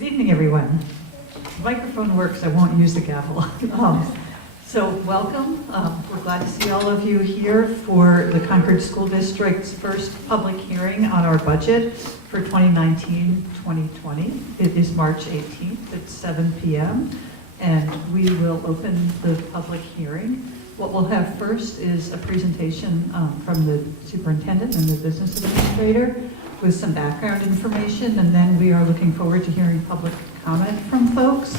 Good evening, everyone. The microphone works, I won't use the gavel. So welcome. We're glad to see all of you here for the Concord School District's first public hearing on our budget for 2019-2020. It is March 18th at 7 p.m. and we will open the public hearing. What we'll have first is a presentation from the superintendent and the business administrator with some background information, and then we are looking forward to hearing public comment from folks.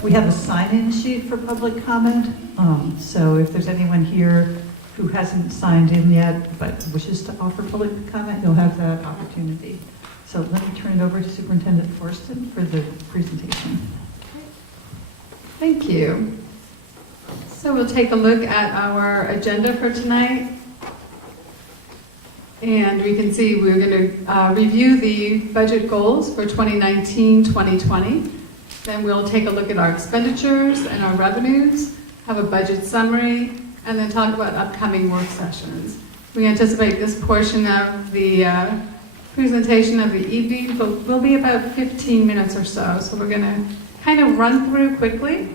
We have a sign-in sheet for public comment, so if there's anyone here who hasn't signed in yet but wishes to offer public comment, you'll have that opportunity. So let me turn it over to Superintendent Forston for the presentation. Thank you. So we'll take a look at our agenda for tonight. And we can see we're going to review the budget goals for 2019-2020. Then we'll take a look at our expenditures and our revenues, have a budget summary, and then talk about upcoming work sessions. We anticipate this portion of the presentation of the evening will be about 15 minutes or so. So we're going to kind of run through quickly,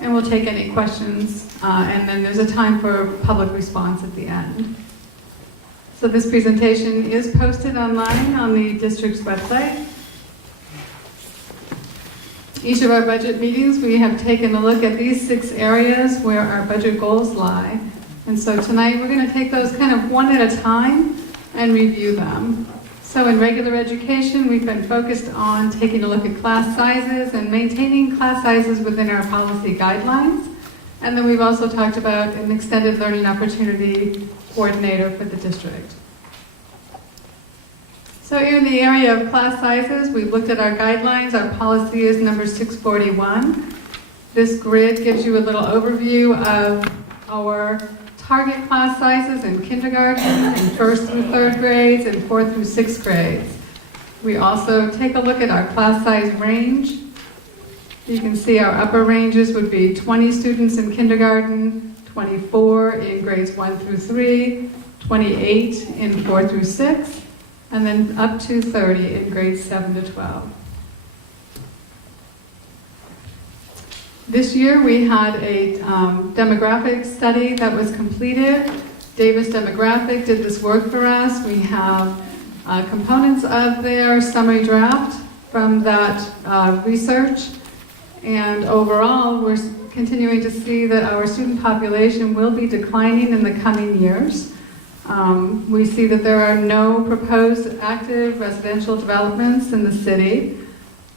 and we'll take any questions, and then there's a time for public response at the end. So this presentation is posted online on the district's website. Each of our budget meetings, we have taken a look at these 6 areas where our budget goals lie. And so tonight we're going to take those kind of one at a time and review them. So in regular education, we've been focused on taking a look at class sizes and maintaining class sizes within our policy guidelines. And then we've also talked about an extended learning opportunity coordinator for the district. So in the area of class sizes, we've looked at our guidelines. Our policy is number 641. This grid gives you a little overview of our target class sizes in kindergarten, in 1st through 3rd grades, and 4th through 6th grades. We also take a look at our class size range. You can see our upper ranges would be 20 students in kindergarten, 24 in grades 1 through 3, 28 in 4 through 6, and then up to 30 in grades 7 to 12. This year we had a demographic study that was completed. Davis Demographic did this work for us. We have components of their summary draft from that research. And overall, we're continuing to see that our student population will be declining in the coming years. We see that there are no proposed active residential developments in the city.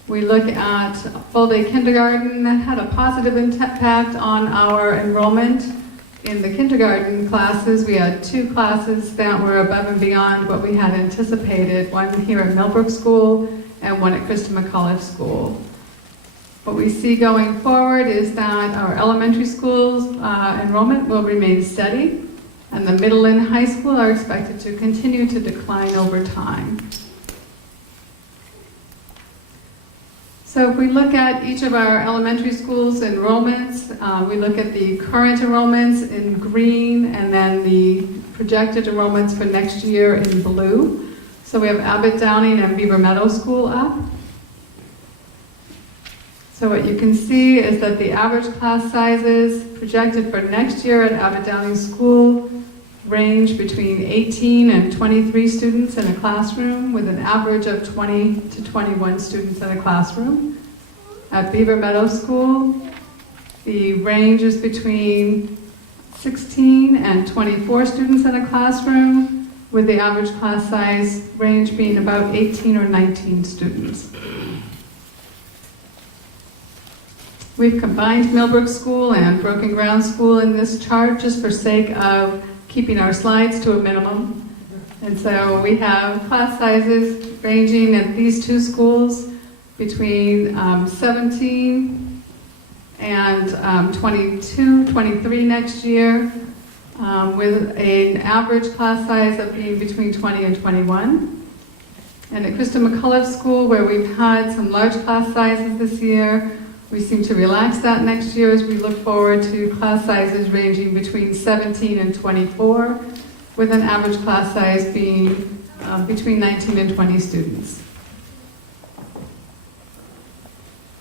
We look at full-day kindergarten. That had a positive impact on our enrollment in the kindergarten classes. We had 2 classes that were above and beyond what we had anticipated, one here at Millbrook School and one at Christa McAuliffe School. What we see going forward is that our elementary schools enrollment will remain steady, and the middle and high school are expected to continue to decline over time. So if we look at each of our elementary schools' enrollments, we look at the current enrollments in green and then the projected enrollments for next year in blue. So we have Abbott Downing and Beaver Meadow School up. So what you can see is that the average class sizes projected for next year at Abbott Downing School range between 18 and 23 students in a classroom, with an average of 20 to 21 students in a classroom. At Beaver Meadow School, the range is between 16 and 24 students in a classroom, with the average class size range being about 18 or 19 students. We've combined Millbrook School and Broken Ground School in this chart just for sake of keeping our slides to a minimum. And so we have class sizes ranging at these 2 schools between 17 and 22, 23 next year, with an average class size of being between 20 and 21. And at Christa McAuliffe School, where we've had some large class sizes this year, we seem to relax that next year as we look forward to class sizes ranging between 17 and 24, with an average class size being between 19 and 20 students.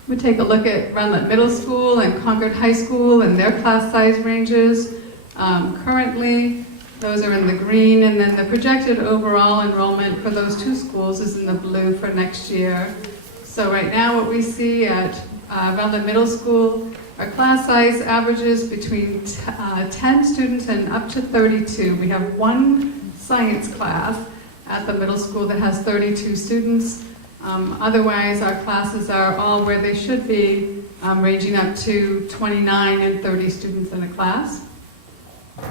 We take a look at Renlet Middle School and Concord High School and their class size ranges. Currently, those are in the green, and then the projected overall enrollment for those two schools is in the blue for next year. So right now what we see at Renlet Middle School, our class size averages between 10 students and up to 32. We have one science class at the middle school that has 32 students. Otherwise, our classes are all where they should be, ranging up to 29 and 30 students in a class.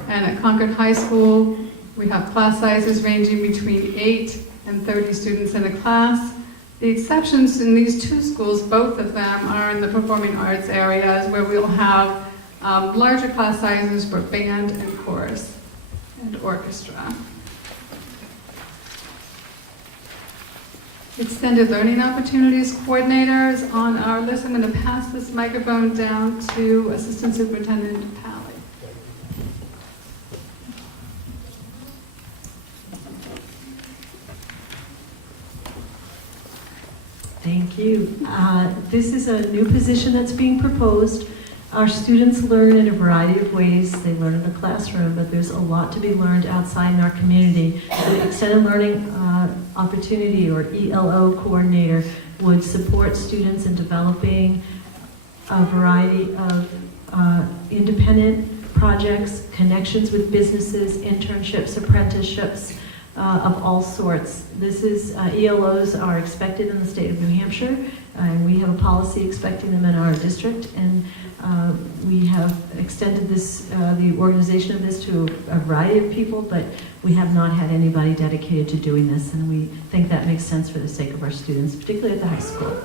And at Concord High School, we have class sizes ranging between 8 and 30 students in a class. The exceptions in these two schools, both of them, are in the performing arts areas where we'll have larger class sizes for band and chorus and orchestra. Extended Learning Opportunities Coordinator is on our list. I'm going to pass this microphone down to Assistant Superintendent Pally. Thank you. This is a new position that's being proposed. Our students learn in a variety of ways. They learn in the classroom, but there's a lot to be learned outside in our community. The Extended Learning Opportunity, or ELO coordinator, would support students in developing a variety of independent projects, connections with businesses, internships, apprenticeships, of all sorts. This is, ELOs are expected in the state of New Hampshire, and we have a policy expecting them in our district, and we have extended this, the organization of this to a variety of people, but we have not had anybody dedicated to doing this, and we think that makes sense for the sake of our students, particularly at the high school.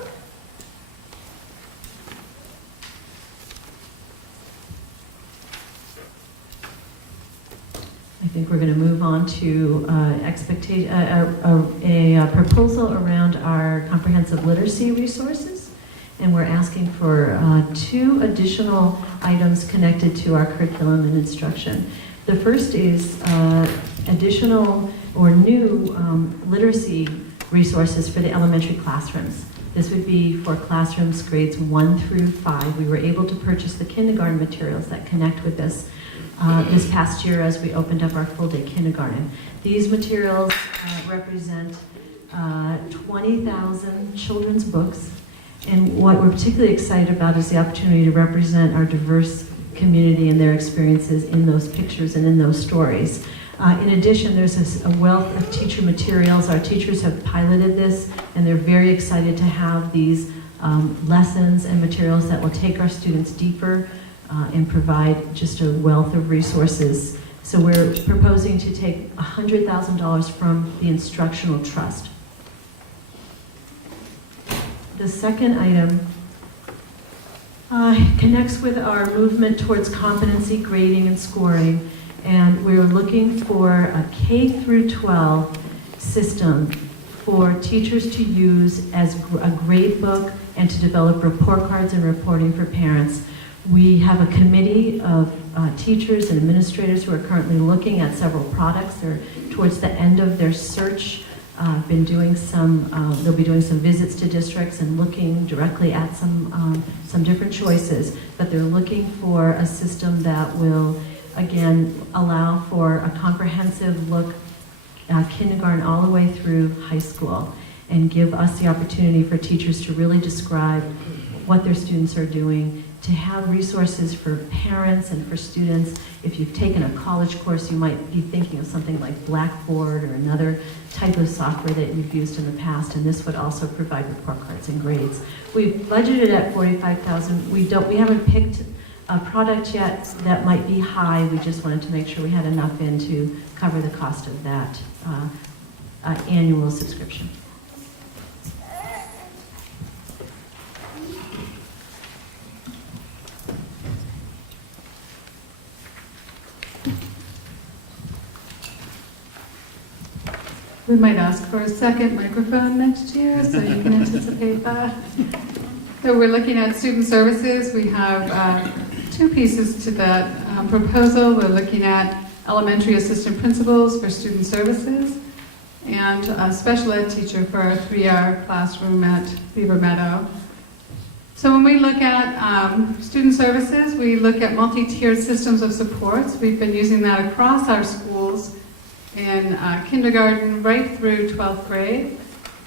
I think we're going to move on to a proposal around our comprehensive literacy resources, and we're asking for 2 additional items connected to our curriculum and instruction. The first is additional or new literacy resources for the elementary classrooms. This would be for classrooms grades 1 through 5. We were able to purchase the kindergarten materials that connect with this this past year as we opened up our full-day kindergarten. These materials represent 20,000 children's books, and what we're particularly excited about is the opportunity to represent our diverse community and their experiences in those pictures and in those stories. In addition, there's a wealth of teacher materials. Our teachers have piloted this, and they're very excited to have these lessons and materials that will take our students deeper and provide just a wealth of resources. So we're proposing to take $100,000 from the instructional trust. The second item connects with our movement towards competency grading and scoring, and we're looking for a K through 12 system for teachers to use as a grade book and to develop report cards and reporting for parents. We have a committee of teachers and administrators who are currently looking at several products. They're towards the end of their search. Been doing some, they'll be doing some visits to districts and looking directly at some different choices, but they're looking for a system that will, again, allow for a comprehensive look kindergarten all the way through high school, and give us the opportunity for teachers to really describe what their students are doing, to have resources for parents and for students. If you've taken a college course, you might be thinking of something like Blackboard or another type of software that you've used in the past, and this would also provide report cards and grades. We've budgeted at $45,000. We haven't picked a product yet that might be high. We just wanted to make sure we had enough in to cover the cost of that annual subscription. We might ask for a second microphone next year, so you can anticipate that. So we're looking at student services. We have 2 pieces to that proposal. We're looking at elementary assistant principals for student services and a special ed teacher for our 3-hour classroom at Beaver Meadow. So when we look at student services, we look at multi-tiered systems of supports. We've been using that across our schools in kindergarten right through 12th grade.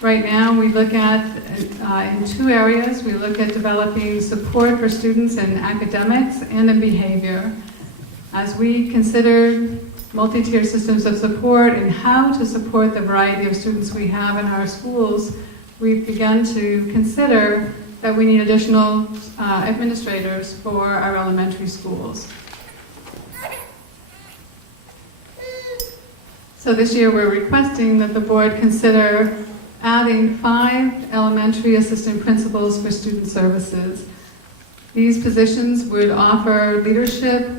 Right now, we look at, in two areas, we look at developing support for students in academics and in behavior. As we consider multi-tier systems of support and how to support the variety of students we have in our schools, we've begun to consider that we need additional administrators for our elementary schools. So this year we're requesting that the board consider adding 5 elementary assistant principals for student services. These positions would offer leadership,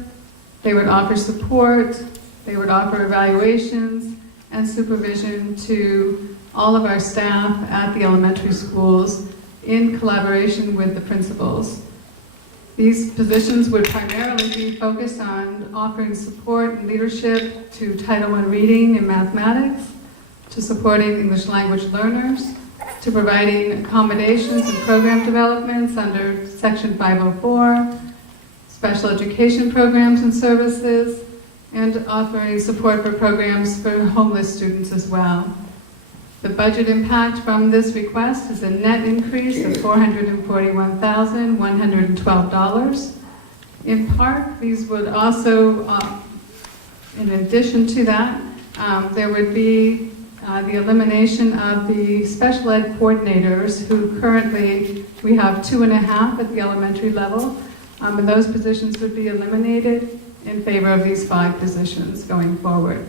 they would offer support, they would offer evaluations and supervision to all of our staff at the elementary schools in collaboration with the principals. These positions would primarily be focused on offering support and leadership to Title I reading and mathematics, to supporting English language learners, to providing accommodations and program developments under Section 504, special education programs and services, and offering support for programs for homeless students as well. The budget impact from this request is a net increase of $441,112. In part, these would also, in addition to that, there would be the elimination of the special ed coordinators, who currently we have 2.5 at the elementary level, and those positions would be eliminated in favor of these 5 positions going forward.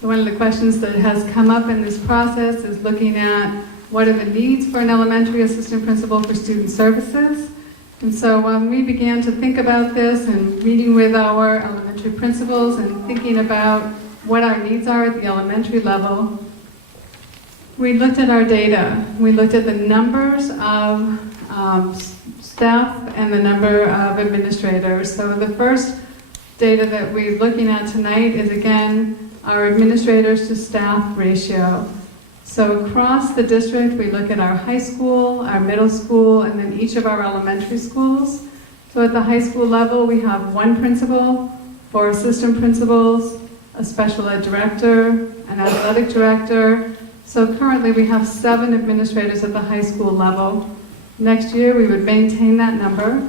So one of the questions that has come up in this process is looking at what are the needs for an elementary assistant principal for student services. And so when we began to think about this and meeting with our elementary principals and thinking about what our needs are at the elementary level, we looked at our data. We looked at the numbers of staff and the number of administrators. So the first data that we're looking at tonight is, again, our administrators to staff ratio. So across the district, we look at our high school, our middle school, and then each of our elementary schools. So at the high school level, we have 1 principal, 4 assistant principals, a special ed director, an athletic director. So currently we have 7 administrators at the high school level. Next year, we would maintain that number.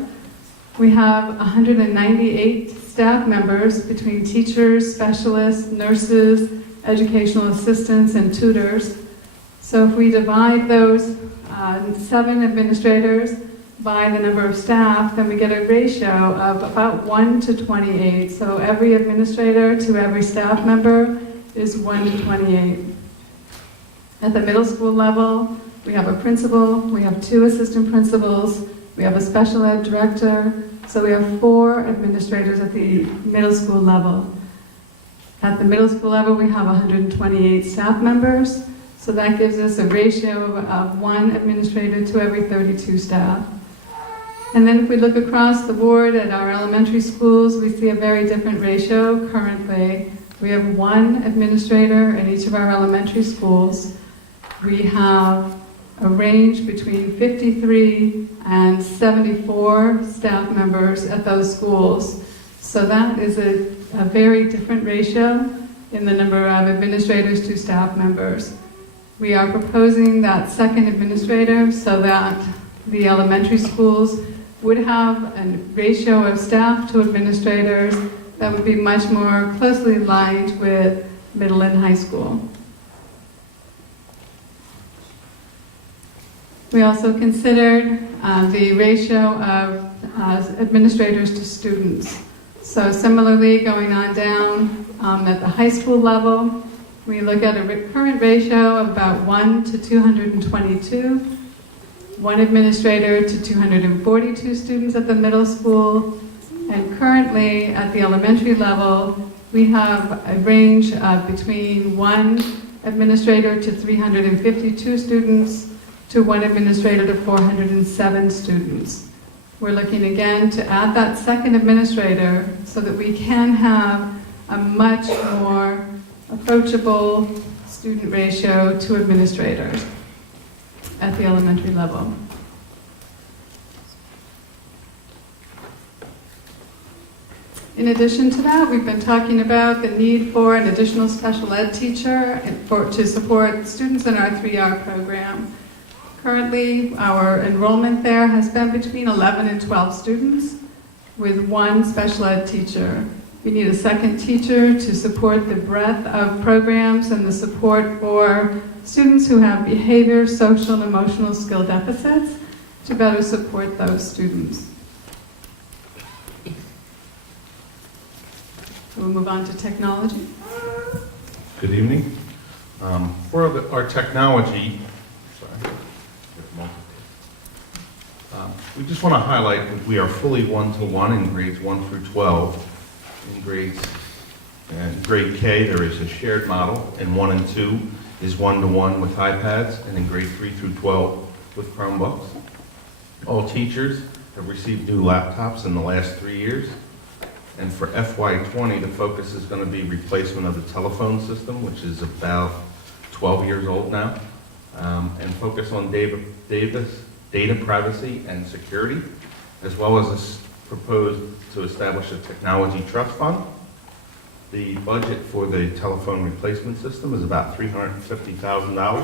We have 198 staff members between teachers, specialists, nurses, educational assistants, and tutors. So if we divide those 7 administrators by the number of staff, then we get a ratio of about 1 to 28. So every administrator to every staff member is 1 to 28. At the middle school level, we have a principal, we have 2 assistant principals, we have a special ed director, so we have 4 administrators at the middle school level. At the middle school level, we have 128 staff members, so that gives us a ratio of 1 administrator to every 32 staff. And then if we look across the board at our elementary schools, we see a very different ratio currently. We have 1 administrator in each of our elementary schools. We have a range between 53 and 74 staff members at those schools. So that is a very different ratio in the number of administrators to staff members. We are proposing that 2nd administrator so that the elementary schools would have a ratio of staff to administrators that would be much more closely aligned with middle and high school. We also considered the ratio of administrators to students. So similarly, going on down at the high school level, we look at a current ratio of about 1 to 222, 1 administrator to 242 students at the middle school, and currently at the elementary level, we have a range of between 1 administrator to 352 students, to 1 administrator to 407 students. We're looking again to add that 2nd administrator so that we can have a much more approachable student ratio to administrators. at the elementary level. In addition to that, we've been talking about the need for an additional special ed teacher to support students in our 3R program. Currently, our enrollment there has been between 11 and 12 students with one special ed teacher. We need a second teacher to support the breadth of programs and the support for students who have behavior, social, and emotional skill deficits to better support those students. We'll move on to technology. Good evening. For our technology, we just want to highlight that we are fully one-to-one in grades 1 through 12. In grade K, there is a shared model, and 1 and 2 is one-to-one with iPads, and in grade 3 through 12 with Chromebooks. All teachers have received new laptops in the last 3 years. And for FY20, the focus is going to be replacement of the telephone system, which is about 12 years old now, and focus on data privacy and security, as well as this proposed to establish a technology trust fund. The budget for the telephone replacement system is about $350,000.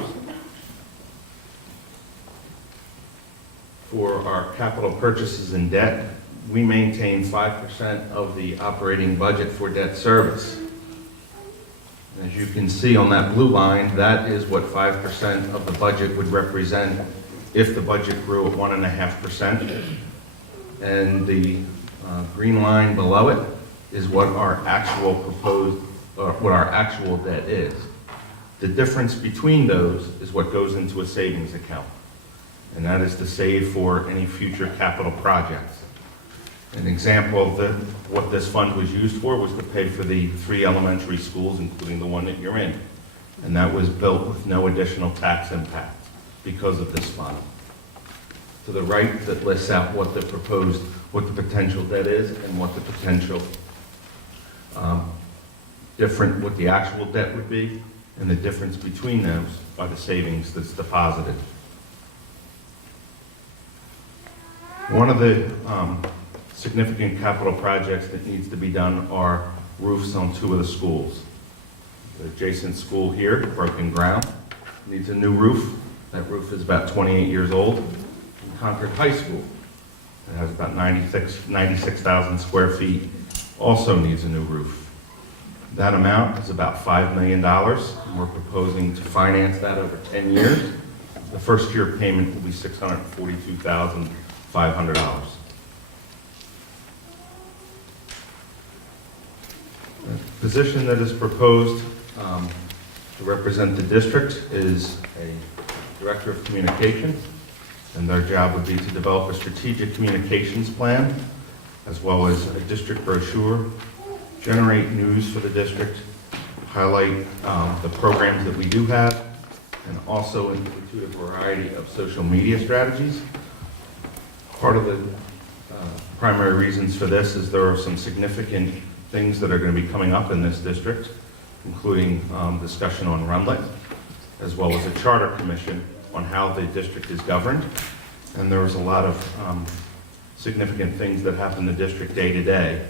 For our capital purchases and debt, we maintain 5% of the operating budget for debt service. As you can see on that blue line, that is what 5% of the budget would represent if the budget grew at 1.5%. And the green line below it is what our actual debt is. The difference between those is what goes into a savings account, and that is to save for any future capital projects. An example of what this fund was used for was to pay for the 3 elementary schools, including the one that you're in. And that was built with no additional tax impact because of this fund. To the right, that lists out what the potential debt is and what the potential what the actual debt would be, and the difference between those are the savings that's deposited. One of the significant capital projects that needs to be done are roofs on 2 of the schools. The adjacent school here, broken ground, needs a new roof. That roof is about 28 years old. And Concord High School, it has about 96,000 square feet, also needs a new roof. That amount is about $5 million, and we're proposing to finance that over 10 years. The first year payment will be $642,500. The position that is proposed to represent the district is a director of communications, and their job would be to develop a strategic communications plan, as well as a district brochure, generate news for the district, highlight the programs that we do have, and also institute a variety of social media strategies. Part of the primary reasons for this is there are some significant things that are going to be coming up in this district, including discussion on Runlet, as well as a charter commission on how the district is governed. And there was a lot of significant things that happen in the district day to day.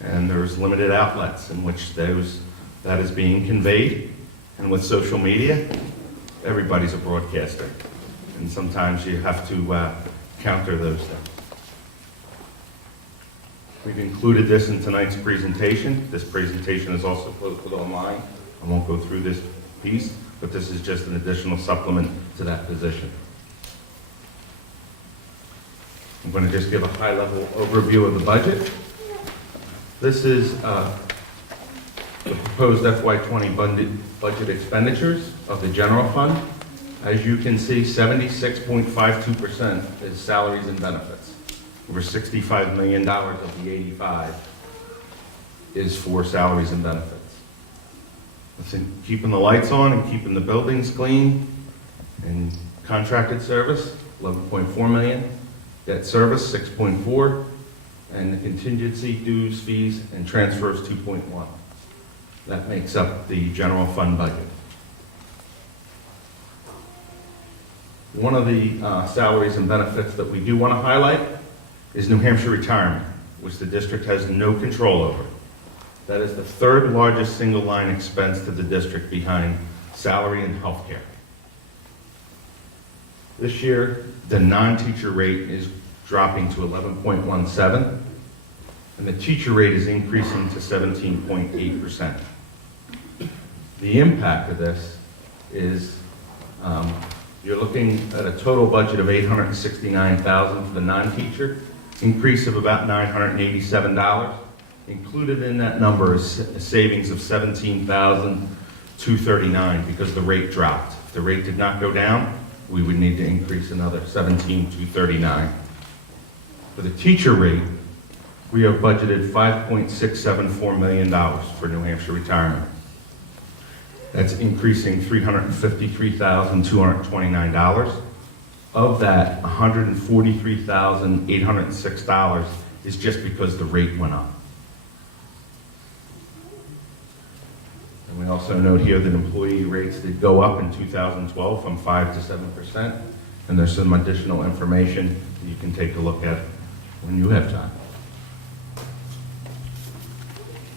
And there's limited outlets in which that is being conveyed. And with social media, everybody's a broadcaster. And sometimes you have to counter those things. We've included this in tonight's presentation. This presentation is also posted online. I won't go through this piece, but this is just an additional supplement to that position. I'm going to just give a high-level overview of the budget. This is the proposed FY20 budget expenditures of the general fund. As you can see, 76.52% is salaries and benefits. Over $65 million of the 85 is for salaries and benefits. That's in keeping the lights on and keeping the buildings clean. And contracted service, 11.4 million. Debt service, 6.4. And the contingency, dues, fees, and transfers, 2.1. That makes up the general fund budget. One of the salaries and benefits that we do want to highlight is New Hampshire Retirement, which the district has no control over. That is the third largest single line expense to the district behind salary and health care. This year, the non-teacher rate is dropping to 11.17, and the teacher rate is increasing to 17.8%. The impact of this is you're looking at a total budget of $869,000 for the non-teacher, increase of about $987. Included in that number is a savings of $17,239 because the rate dropped. If the rate did not go down, we would need to increase another $17,239. For the teacher rate, we have budgeted $5.674 million for New Hampshire Retirement. That's increasing $353,229. Of that, $143,806 is just because the rate went up. And we also note here that employee rates did go up in 2012 from 5 to 7%, and there's some additional information that you can take a look at when you have time.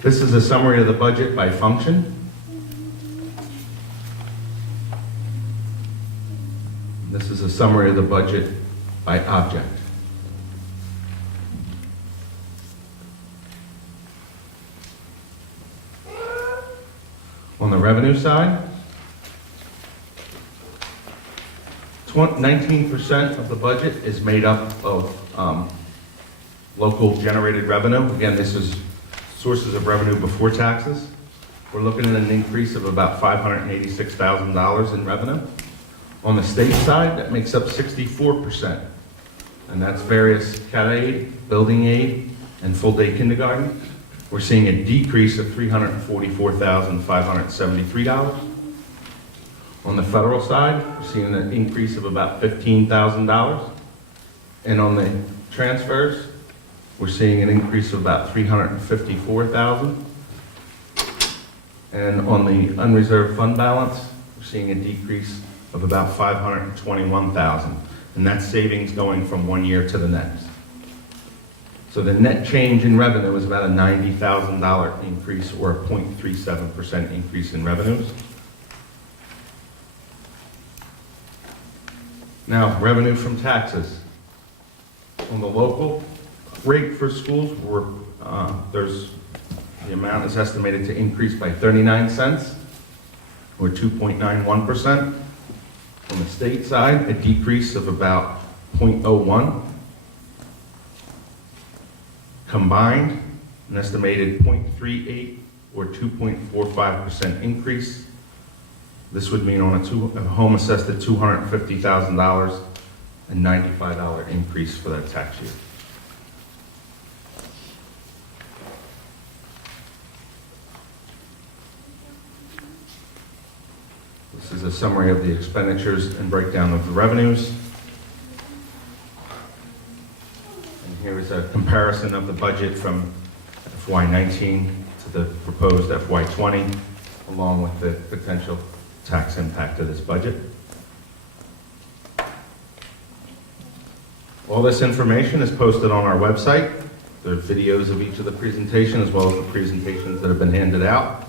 This is a summary of the budget by function. This is a summary of the budget by object. On the revenue side, 19% of the budget is made up of local generated revenue. Again, this is sources of revenue before taxes. We're looking at an increase of about $586,000 in revenue. On the state side, that makes up 64%, and that's various cat aid, building aid, and full-day kindergarten. We're seeing a decrease of $344,573. On the federal side, we're seeing an increase of about $15,000. And on the transfers, we're seeing an increase of about $354,000. And on the unreserved fund balance, we're seeing a decrease of about $521,000. And that's savings going from one year to the next. So the net change in revenue is about a $90,000 increase, or a 0.37% increase in revenues. Now, revenue from taxes. On the local rate for schools, the amount is estimated to increase by 39 cents, or 2.91%. On the state side, a decrease of about 0.01. Combined, an estimated 0.38 or 2.45% increase. This would mean on a home assessed at $250,000, a $95 increase for that tax year. This is a summary of the expenditures and breakdown of the revenues. And here is a comparison of the budget from FY19 to the proposed FY20, along with the potential tax impact of this budget. All this information is posted on our website. There are videos of each of the presentations, as well as the presentations that have been handed out.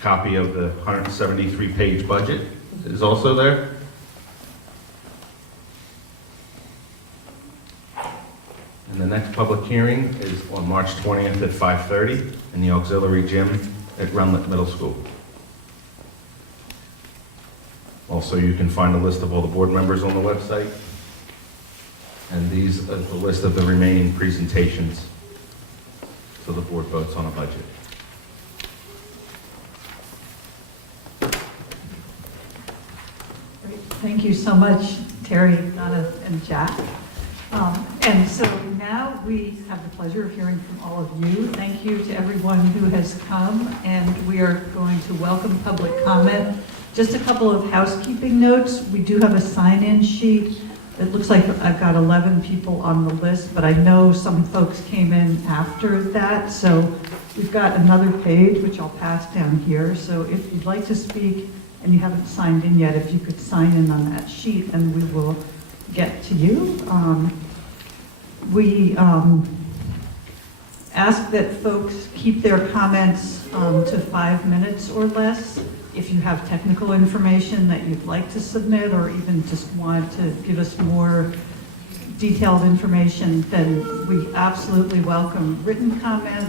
Copy of the 173-page budget is also there. And the next public hearing is on March 20th at 5:30 in the auxiliary gym at Runlet Middle School. Also, you can find a list of all the board members on the website. And these are the list of the remaining presentations so the board votes on a budget. Thank you so much, Terry, Donna, and Jack. And so now we have the pleasure of hearing from all of you. Thank you to everyone who has come, and we are going to welcome public comment. Just a couple of housekeeping notes. We do have a sign-in sheet. It looks like I've got 11 people on the list, but I know some folks came in after that, so we've got another page, which I'll pass down here. So if you'd like to speak and you haven't signed in yet, if you could sign in on that sheet and we will get to you. We ask that folks keep their comments to 5 minutes or less. If you have technical information that you'd like to submit or even just want to give us more detailed information, then we absolutely welcome written comment.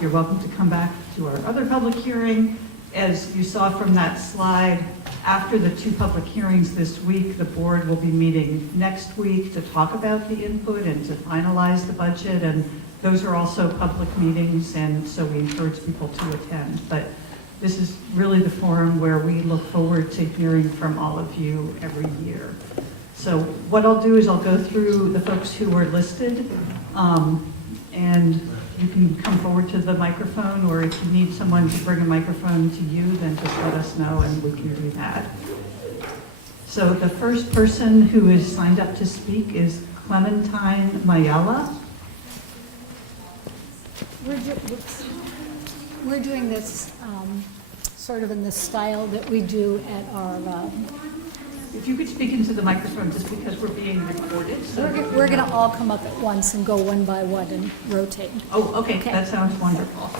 You're welcome to come back to our other public hearing. As you saw from that slide, after the 2 public hearings this week, the board will be meeting next week to talk about the input and to finalize the budget, and those are also public meetings, and so we encourage people to attend. But this is really the forum where we look forward to hearing from all of you every year. So what I'll do is I'll go through the folks who are listed, and you can come forward to the microphone, or if you need someone to bring a microphone to you, then just let us know and we can do that. So the first person who is signed up to speak is Clementine Mayella. We're doing this sort of in the style that we do at our, If you could speak into the microphone, just because we're being recorded. So we're going to all come up at once and go one by one and rotate. Oh, okay, Okay. that sounds wonderful.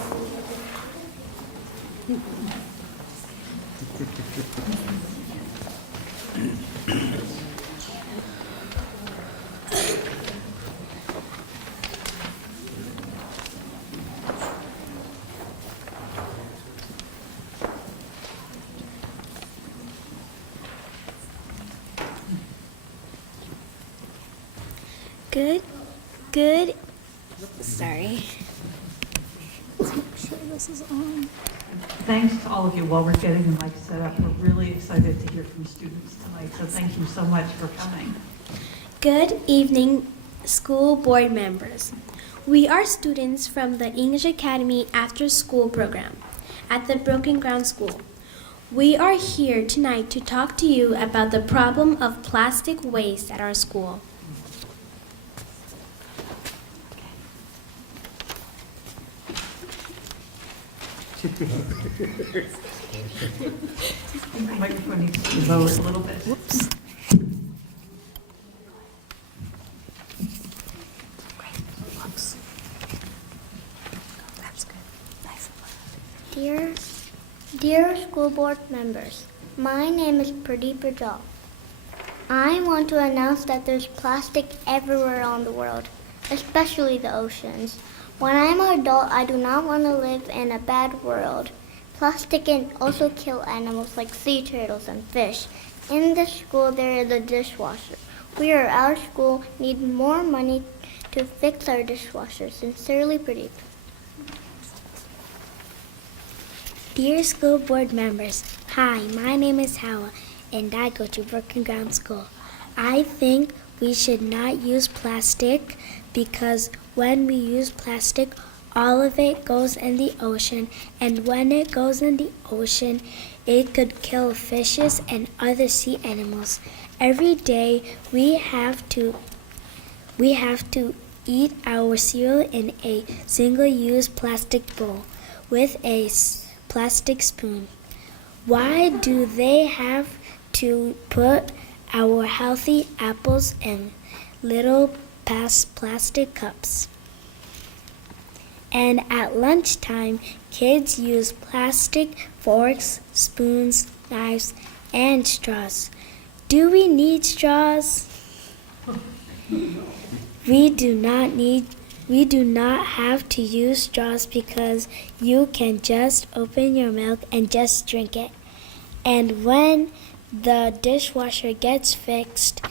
Good. Sorry. Let's make sure this is on. Thanks to all of you. While we're getting the mic set up, we're really excited to hear from students tonight, so thank you so much for coming. Good evening, school board members. We are students from the English Academy After School program at the Broken Ground School. We are here tonight to talk to you about the problem of plastic waste at our school. I think the microphone needs to be lowered a little bit. Whoops. That's good. Nice. Dear school board members, my name is Pradeep Rajal. I want to announce that there's plastic everywhere on the world, especially the oceans. When I'm an adult, I do not want to live in a bad world. Plastic can also kill animals like sea turtles and fish. In the school, there is a dishwasher. We at our school need more money to fix our dishwasher. Sincerely, Pradeep. Dear school board members, hi, my name is Hawa, and I go to Broken Ground School. I think we should not use plastic because when we use plastic, all of it goes in the ocean, and when it goes in the ocean, it could kill fishes and other sea animals. Every day we have to eat our cereal in a single-use plastic bowl with a plastic spoon. Why do they have to put our healthy apples in little plastic cups? And at lunchtime, kids use plastic forks, spoons, knives, and straws. Do we need straws? We do not have to use straws because you can just open your milk and just drink it. And when the dishwasher gets fixed,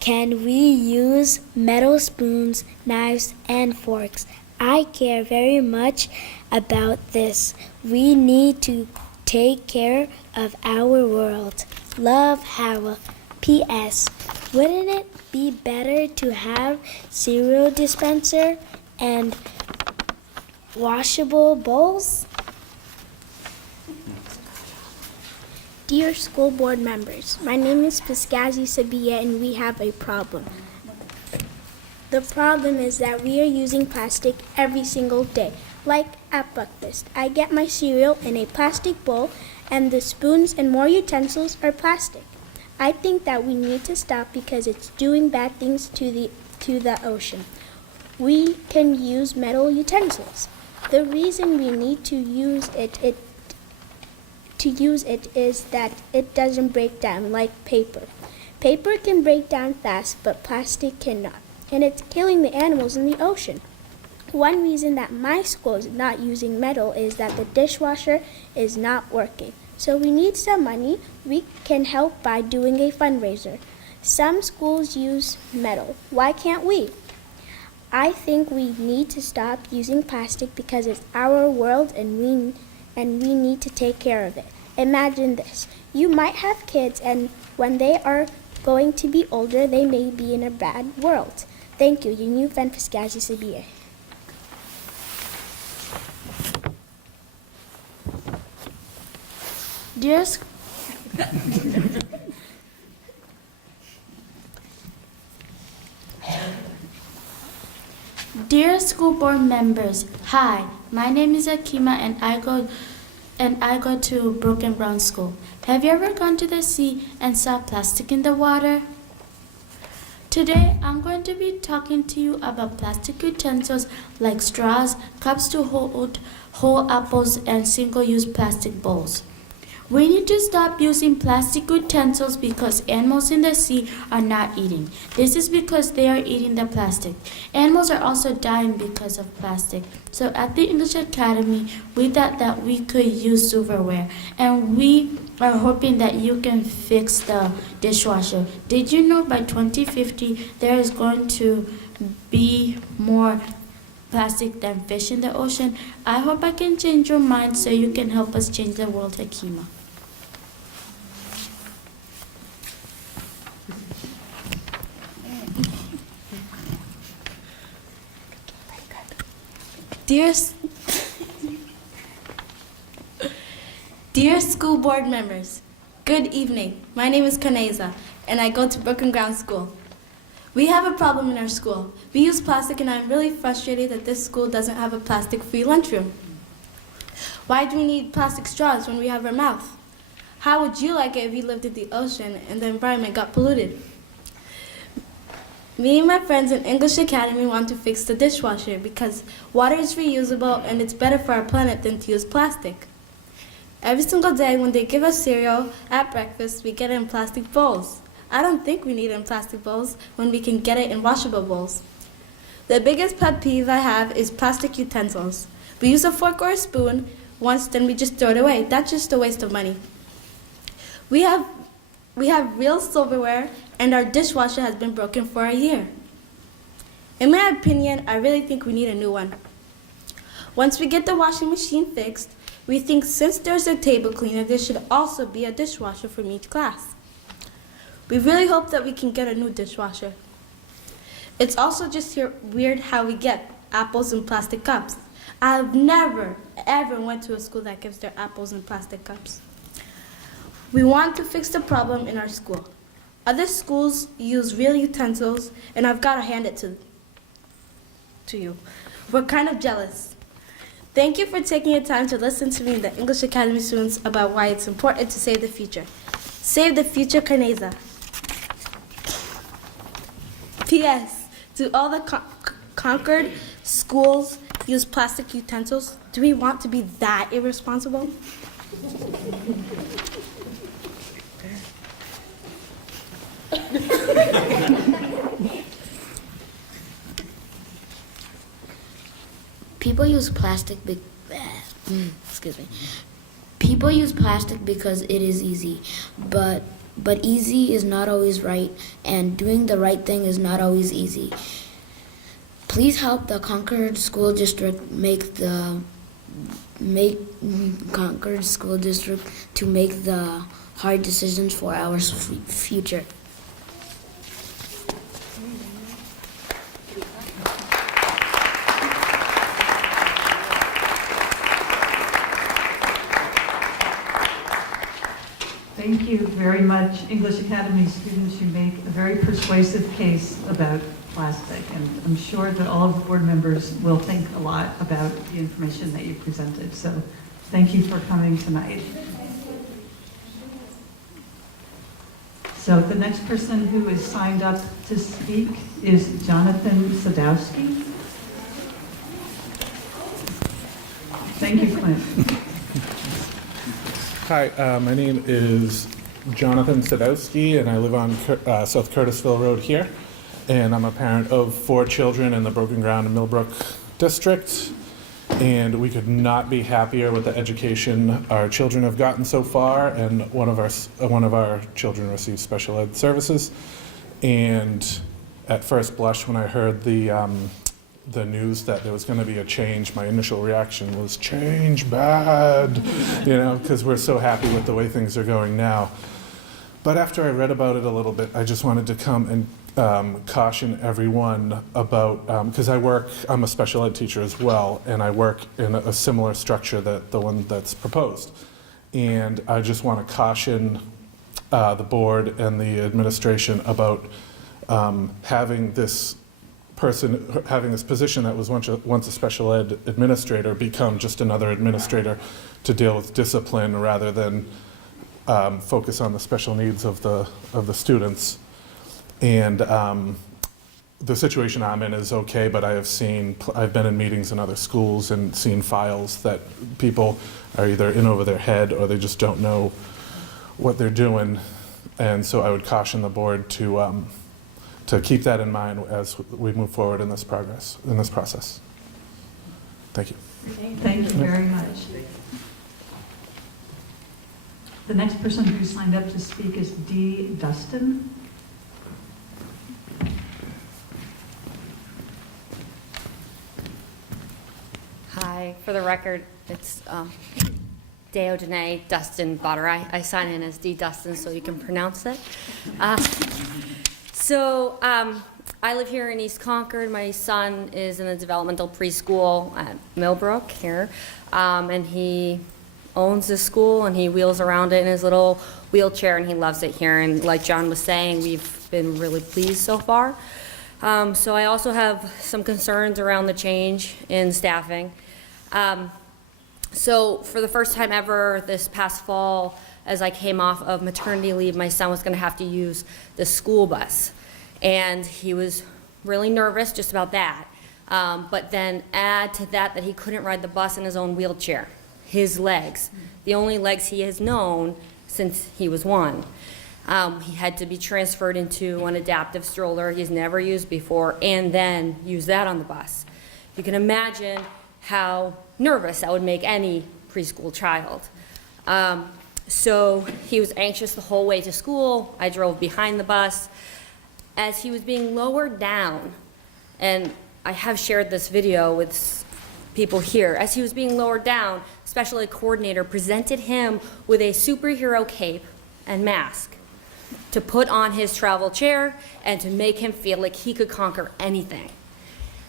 can we use metal spoons, knives, and forks? I care very much about this. We need to take care of our world. Love, Hawa. P.S. Wouldn't it be better to have cereal dispenser and washable bowls? Dear school board members, my name is Piscazi Sabia and we have a problem. The problem is that we are using plastic every single day. Like at breakfast, I get my cereal in a plastic bowl and the spoons and more utensils are plastic. I think that we need to stop because it's doing bad things to the ocean. We can use metal utensils. The reason we need to use it is that it doesn't break down like paper. Paper can break down fast, but plastic cannot, and it's killing the animals in the ocean. One reason that my school is not using metal is that the dishwasher is not working. So we need some money. We can help by doing a fundraiser. Some schools use metal. Why can't we? I think we need to stop using plastic because it's our world and we need to take care of it. Imagine this. You might have kids, and when they are going to be older, they may be in a bad world. Thank you. Your new friend, Piscazzi Sabia. Dear school board members, hi. My name is Akima and I go to Broken Brown School. Have you ever gone to the sea and saw plastic in the water? Today, I'm going to be talking to you about plastic utensils like straws, cups to hold whole apples, and single-use plastic bowls. We need to stop using plastic utensils because animals in the sea are not eating. This is because they are eating the plastic. Animals are also dying because of plastic. So at the English Academy, we thought that we could use silverware, and we are hoping that you can fix the dishwasher. Did you know by 2050 there is going to be more plastic than fish in the ocean? I hope I can change your mind so you can help us change the world, Hakima. Dear school board members, good evening. My name is Kaneza, and I go to Broken Ground School. We have a problem in our school. We use plastic, and I'm really frustrated that this school doesn't have a plastic-free lunchroom. Why do we need plastic straws when we have our mouth? How would you like it if you lived in the ocean and the environment got polluted? Me and my friends in English Academy want to fix the dishwasher because water is reusable and it's better for our planet than to use plastic. Every single day when they give us cereal at breakfast, we get it in plastic bowls. I don't think we need it in plastic bowls when we can get it in washable bowls. The biggest pet peeve I have is plastic utensils. We use a fork or a spoon once, then we just throw it away. That's just a waste of money. We have real silverware, and our dishwasher has been broken for a year. In my opinion, I really think we need a new one. Once we get the washing machine fixed, we think since there's a table cleaner, there should also be a dishwasher from each class. We really hope that we can get a new dishwasher. It's also just weird how we get apples in plastic cups. I've never, ever went to a school that gives their apples in plastic cups. We want to fix the problem in our school. Other schools use real utensils, and I've got to hand it to you. We're kind of jealous. Thank you for taking your time to listen to me and the English Academy students about why it's important to save the future. Save the future, Kaneza. P.S. Do all the Concord schools use plastic utensils? Do we want to be that irresponsible? People use plastic People use plastic because it is easy, but easy is not always right, and doing the right thing is not always easy. Please help the Concord School District make Concord School District to make the hard decisions for our future. Thank you very much, English Academy students. You make a very persuasive case about plastic, and I'm sure that all of the board members will think a lot about the information that you presented. So thank you for coming tonight. So the next person who is signed up to speak is Jonathan Sadowski. Thank you, Clint. Hi, my name is Jonathan Sadowski, and I live on South Curtisville Road here. And I'm a parent of 4 children in the Broken Ground and Millbrook district. And we could not be happier with the education our children have gotten so far. And one of our children receives special ed services. And at first blush, when I heard the news that there was going to be a change, my initial reaction was change bad, because we're so happy with the way things are going now. But after I read about it a little bit, I just wanted to come and caution everyone about, because I'm a special ed teacher as well, and I work in a similar structure that the one that's proposed. And I just want to caution the board and the administration about having this position that was once a special ed administrator become just another administrator to deal with discipline rather than focus on the special needs of the students. And the situation I'm in is okay, but I've been in meetings in other schools and seen files that people are either in over their head or they just don't know what they're doing. And so I would caution the board to keep that in mind as we move forward in this process. Thank you. Thank you very much. The next person who signed up to speak is Dee Dustin. Hi, for the record, it's Deo Dene Dustin Botterai. I sign in as D. Dustin so you can pronounce it. I live here in East Concord. My son is in a developmental preschool at Millbrook here, and he owns this school and he wheels around it in his little wheelchair and he loves it here. And like John was saying, we've been really pleased so far. So I also have some concerns around the change in staffing. So for the first time ever this past fall, as I came off of maternity leave, my son was going to have to use the school bus. And he was really nervous just about that. But then add to that he couldn't ride the bus in his own wheelchair. His legs, the only legs he has known since he was 1. He had to be transferred into an adaptive stroller he's never used before and then use that on the bus. You can imagine how nervous that would make any preschool child. So he was anxious the whole way to school. I drove behind the bus. As he was being lowered down, and I have shared this video with people here, as he was being lowered down, special ed coordinator presented him with a superhero cape and mask to put on his travel chair and to make him feel like he could conquer anything.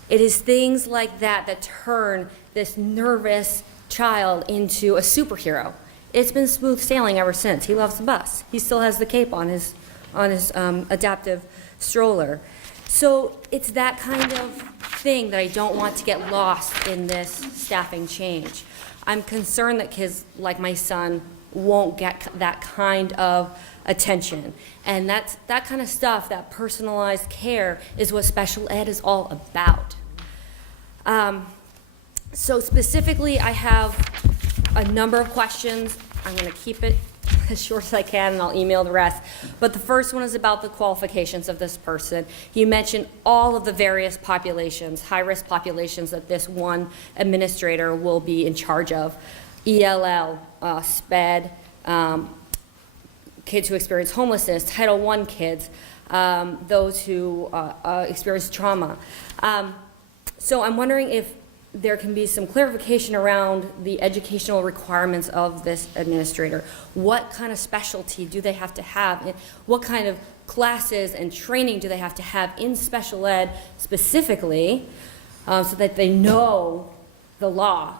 It is things like that that turn this nervous child into a superhero. It's been smooth sailing ever since. He loves the bus. He still has the cape on his adaptive stroller. So it's that kind of thing that I don't want to get lost in this staffing change. I'm concerned that kids like my son won't get that kind of attention. And that kind of stuff, that personalized care, is what special ed is all about. So specifically, I have a number of questions. I'm going to keep it as short as I can, and I'll email the rest. But the first one is about the qualifications of this person. You mentioned all of the various populations, high-risk populations that this one administrator will be in charge of. ELL, SPED, kids who experience homelessness, Title I kids, those who experience trauma. So I'm wondering if there can be some clarification around the educational requirements of this administrator. What kind of specialty do they have to have? What kind of classes and training do they have to have in special ed specifically, so that they know the law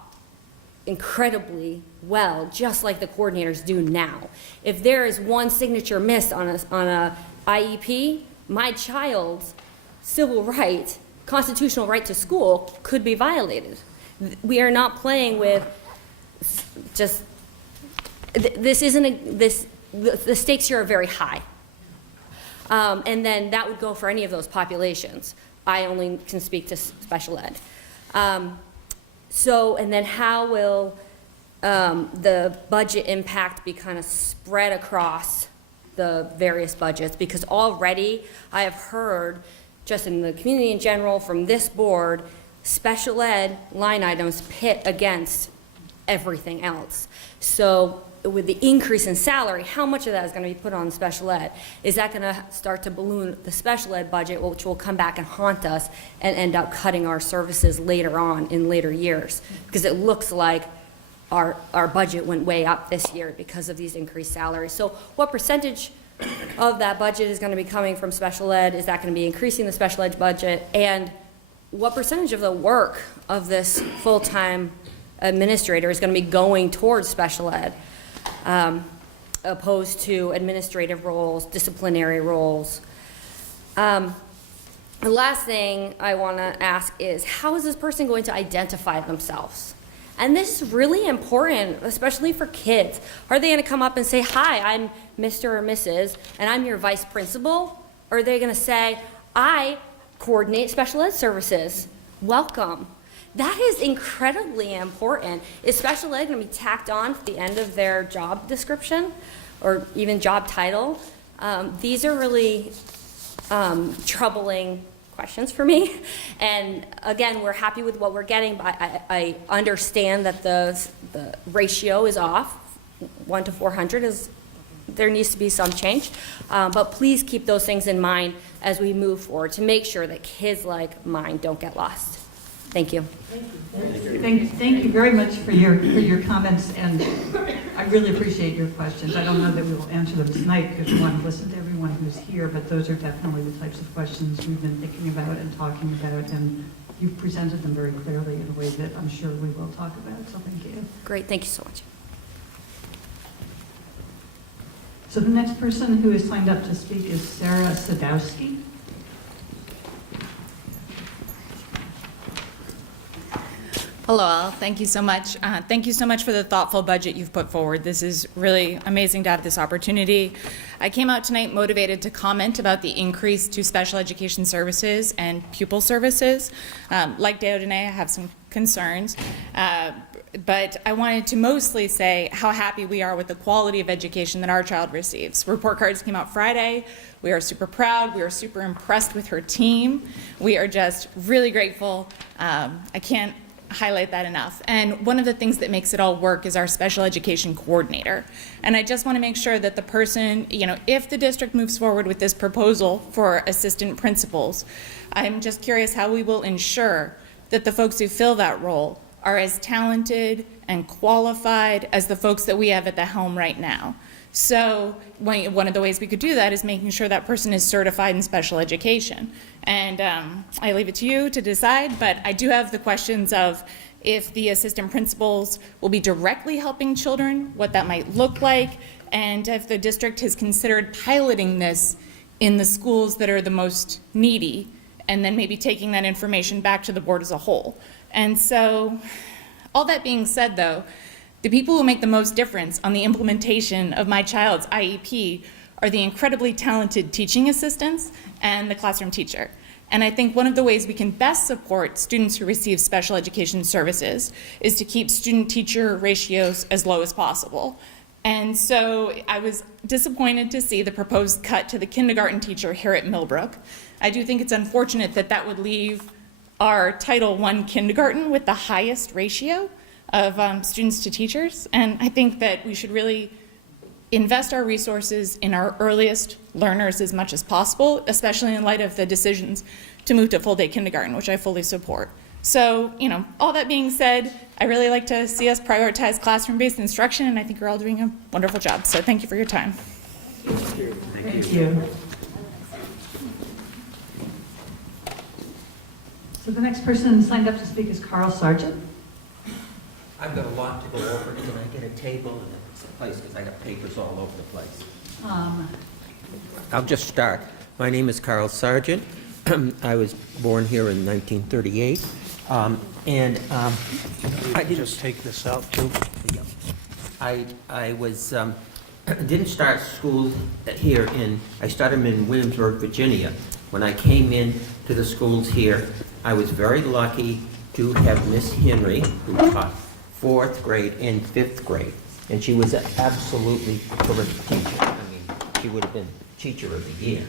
incredibly well, just like the coordinators do now? If there is one signature missed on a IEP, my child's civil right, constitutional right to school, could be violated. We are not playing with just, this isn't the stakes here are very high. And then that would go for any of those populations. I only can speak to special ed. And then how will the budget impact be kind of spread across the various budgets? Because already I have heard, just in the community in general, from this board, special ed line items pit against everything else. So with the increase in salary, how much of that is going to be put on special ed? Is that going to start to balloon the special ed budget, which will come back and haunt us and end up cutting our services later on in later years? Because it looks like our budget went way up this year because of these increased salaries. So what percentage of that budget is going to be coming from special ed? Is that going to be increasing the special ed budget? And what percentage of the work of this full-time administrator is going to be going towards special ed, opposed to administrative roles, disciplinary roles? The last thing I want to ask is, how is this person going to identify themselves? And this is really important, especially for kids. Are they going to come up and say, hi, I'm Mr. or Mrs., and I'm your vice principal? Or are they going to say, I coordinate special ed services? Welcome. That is incredibly important. Is special ed going to be tacked on at the end of their job description or even job title? These are really troubling questions for me. And again, we're happy with what we're getting, but I understand that the ratio is off. 1 to 400 is, there needs to be some change. But please keep those things in mind as we move forward to make sure that kids like mine don't get lost. Thank you. Thank you very much for your comments, and I really appreciate your questions. I don't know that we will answer them tonight because we want to listen to everyone who's here, but those are definitely the types of questions we've been thinking about and talking about, and you've presented them very clearly in a way that I'm sure we will talk about, so thank you. Great, thank you so much. So the next person who is signed up to speak is Sarah Sadowski. Hello all, thank you so much. Thank you so much for the thoughtful budget you've put forward. This is really amazing to have this opportunity. I came out tonight motivated to comment about the increase to special education services and pupil services. Like Deodane, I have some concerns, but I wanted to mostly say how happy we are with the quality of education that our child receives. Report cards came out Friday. We are super proud. We are super impressed with her team. We are just really grateful. I can't highlight that enough. And one of the things that makes it all work is our special education coordinator. And I just want to make sure that the person, if the district moves forward with this proposal for assistant principals, I'm just curious how we will ensure that the folks who fill that role are as talented and qualified as the folks that we have at the helm right now. So one of the ways we could do that is making sure that person is certified in special education. And I leave it to you to decide, but I do have the questions of if the assistant principals will be directly helping children, what that might look like, and if the district has considered piloting this in the schools that are the most needy, and then maybe taking that information back to the board as a whole. And so, all that being said though, the people who make the most difference on the implementation of my child's IEP are the incredibly talented teaching assistants and the classroom teacher. And I think one of the ways we can best support students who receive special education services is to keep student-teacher ratios as low as possible. And so I was disappointed to see the proposed cut to the kindergarten teacher here at Millbrook. I do think it's unfortunate that that would leave our Title I kindergarten with the highest ratio of students to teachers. And I think that we should really invest our resources in our earliest learners as much as possible, especially in light of the decisions to move to full-day kindergarten, which I fully support. So, all that being said, I really like to see us prioritize classroom-based instruction, and I think you're all doing a wonderful job. So thank you for your time. Thank you. So the next person signed up to speak is Carl Sargent. I've got a lot to go over. Can I get a table and a place, because I got papers all over the place. I'll just start. My name is Carl Sargent. I was born here in 1938. I didn't just take this out too. I was didn't start school here I started in Williamsburg, Virginia. When I came in to the schools here, I was very lucky to have Miss Henry, who taught 4th grade and 5th grade. And she was an absolutely terrific teacher. I mean, she would have been teacher of the year.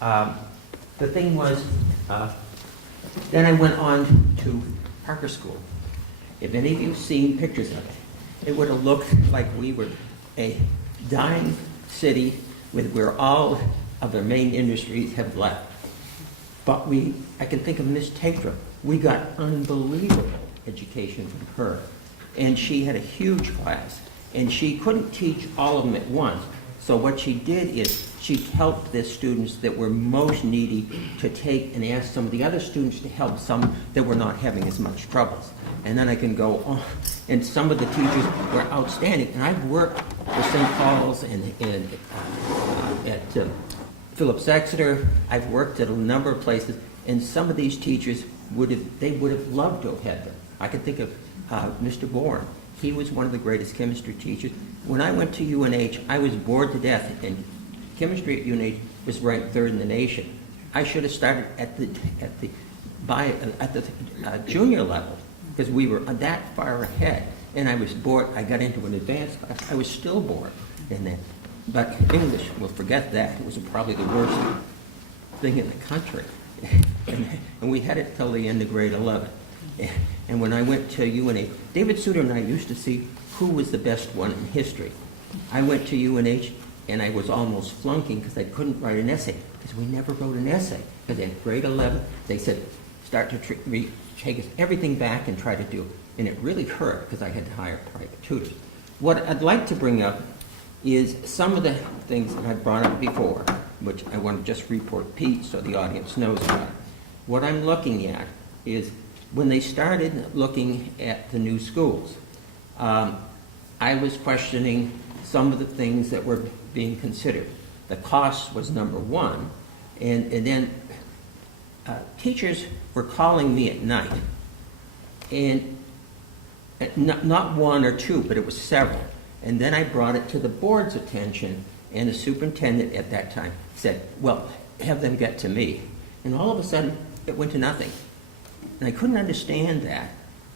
The thing was, then I went on to Parker School. If any of you have seen pictures of it, it would have looked like we were a dying city where all of the main industries have left. But I can think of Miss Tetra. We got unbelievable education from her. And she had a huge class. And she couldn't teach all of them at once. So what she did is she helped the students that were most needy to take and ask some of the other students to help some that were not having as much troubles. And then I can go on. And some of the teachers were outstanding. And I've worked with St. Paul's and at Phillips Exeter. I've worked at a number of places. And some of these teachers would have loved to have had them. I can think of Mr. Bourne. He was one of the greatest chemistry teachers. When I went to UNH, I was bored to death, and chemistry at UNH was ranked 3rd in the nation. I should have started at the junior level, because we were that far ahead. And I was bored. I got into an advanced class. I was still bored in that. But English, we'll forget that. It was probably the worst thing in the country. And we had it till the end of grade 11. And when I went to UNH, David Souter and I used to see who was the best one in history. I went to UNH, and I was almost flunking because I couldn't write an essay, because we never wrote an essay. Because at grade 11, they said, start to take everything back and try to do it. And it really hurt because I had to hire private tutors. What I'd like to bring up is some of the things that I brought up before, which I want to just report Pete so the audience knows about it. What I'm looking at is when they started looking at the new schools, I was questioning some of the things that were being considered. The cost was number one, and then teachers were calling me at night, and not one or two, but it was several. And then I brought it to the board's attention, and the superintendent at that time said, well, have them get to me. And all of a sudden, it went to nothing. And I couldn't understand that,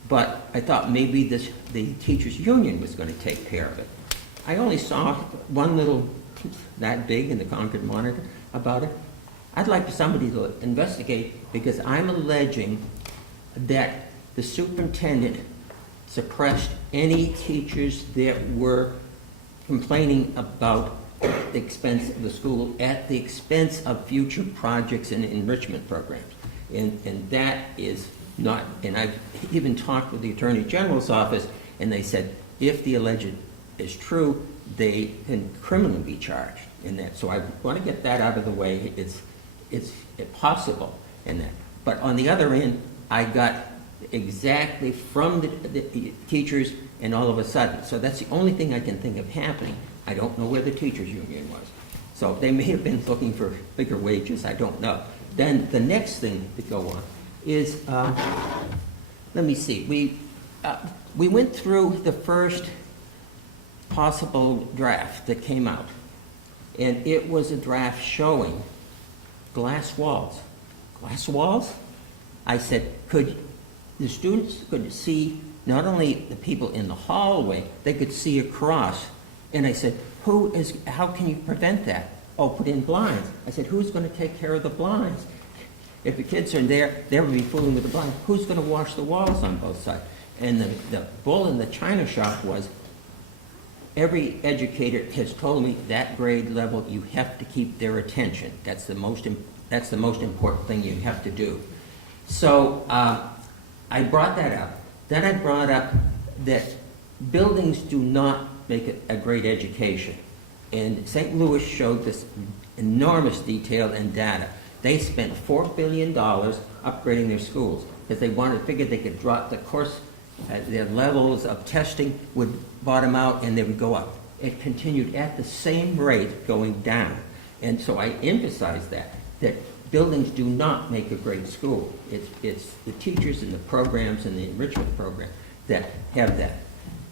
but I thought maybe the teachers' union was going to take care of it. I only saw one little that big in the Concord Monitor about it. I'd like somebody to investigate, because I'm alleging that the superintendent suppressed any teachers that were complaining about the expense of the school at the expense of future projects and enrichment programs. And that is not, and I've even talked with the Attorney General's office, and they said if the alleged is true, they can criminally be charged in that. So I want to get that out of the way. It's possible in that. But on the other end, I got exactly from the teachers, and all of a sudden. So that's the only thing I can think of happening. I don't know where the teachers' union was. So they may have been looking for bigger wages. I don't know. Then the next thing to go on is, let me see. We went through the first possible draft that came out, and it was a draft showing glass walls. Glass walls? I said, could the students could see not only the people in the hallway, they could see across. And I said, how can you prevent that? Oh, put in blinds. I said, who's going to take care of the blinds? If the kids are there, they'll be fooling with the blinds. Who's going to wash the walls on both sides? And the bull in the china shop was, every educator has told me that grade level, you have to keep their attention. That's the most important thing you have to do. So I brought that up. Then I brought up that buildings do not make a great education. And St. Louis showed this enormous detail and data. They spent $4 billion upgrading their schools because they figured they could drop the course, their levels of testing would bottom out and they would go up. It continued at the same rate going down. And so I emphasized that buildings do not make a great school. It's the teachers and the programs and the enrichment program that have that.